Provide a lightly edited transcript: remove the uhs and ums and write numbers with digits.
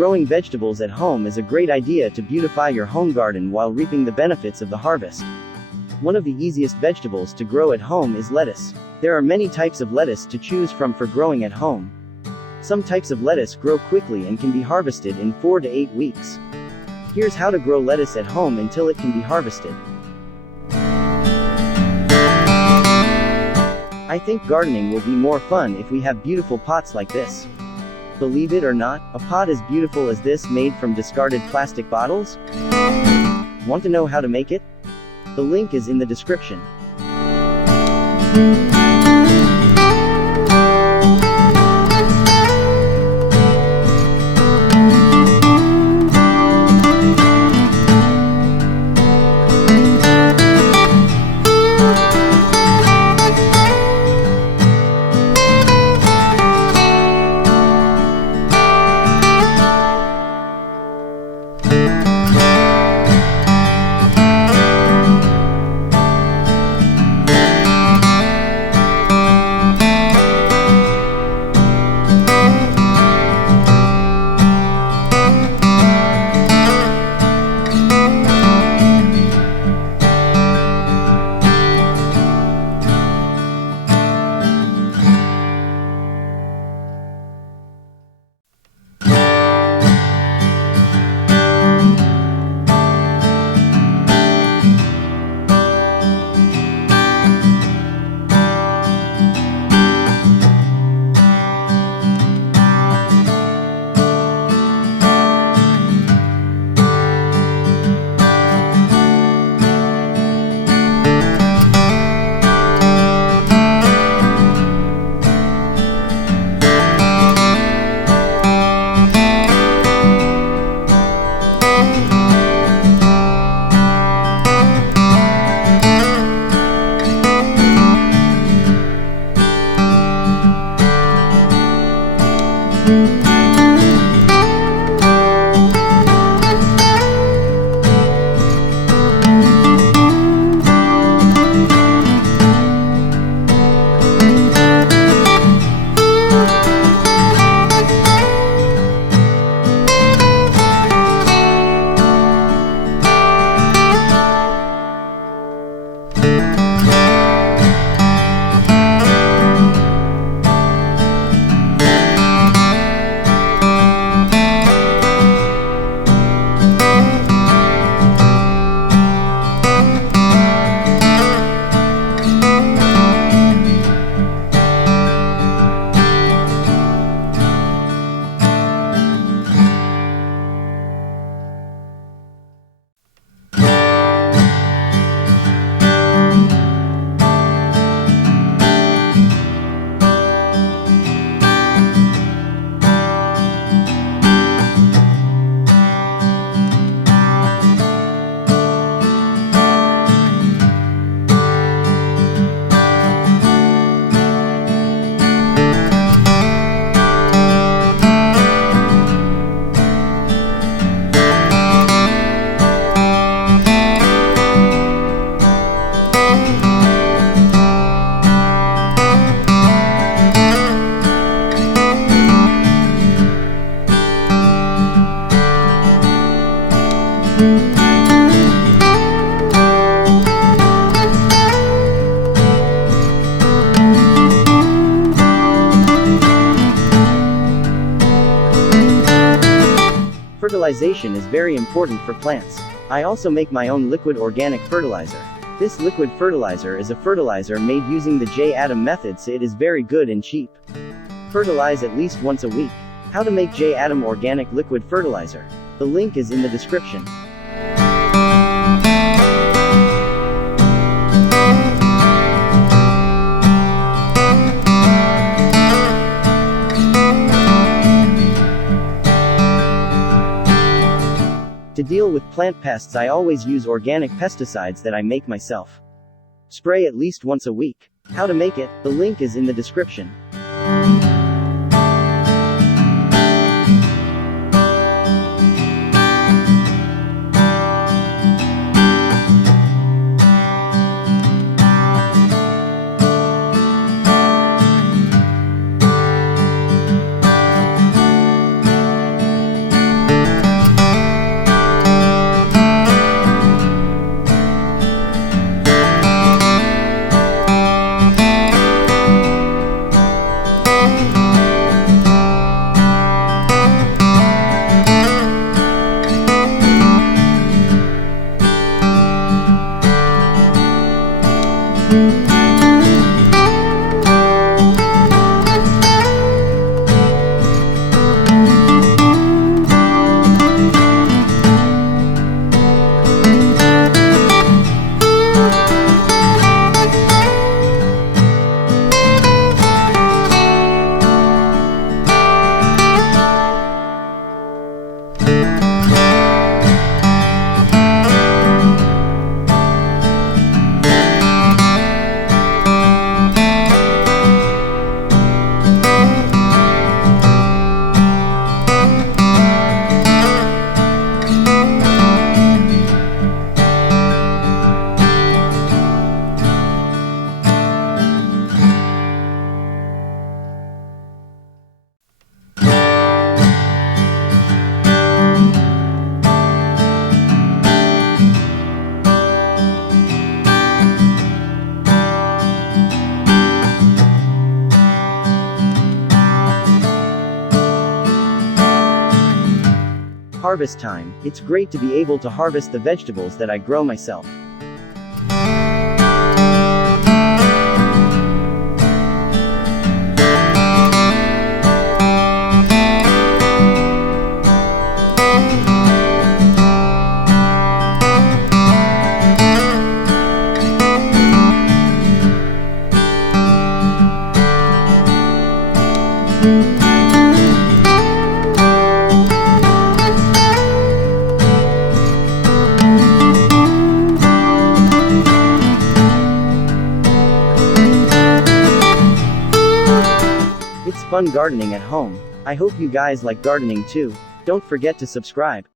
growing vegetables at home is a great idea to beautify your home garden while reaping the benefits of the harvest. One of the easiest vegetables to grow at home is lettuce. There are many types of lettuce to choose from for growing at home. Some types of lettuce grow quickly and can be harvested in 4 to 8 weeks. Here's how to grow lettuce at home until it can be harvested. I think gardening will be more fun if we have beautiful pots like this. Believe it or not, a pot as beautiful as this made from discarded plastic bottles? Want to know how to make it? The link is in the description. Fertilization is very important for plants. I also make my own liquid organic fertilizer. This liquid fertilizer is a fertilizer made using the Jadam method, so it is very good and cheap. Fertilize at least once a week. How to make Jadam organic liquid fertilizer. The link is in the description. To deal with plant pests, I always use organic pesticides that I make myself. Spray at least once a week. How to make it? The link is in the description. harvest time, it's great to be able to harvest the vegetables that I grow myself. It's fun gardening at home. I hope you guys like gardening too. Don't forget to subscribe.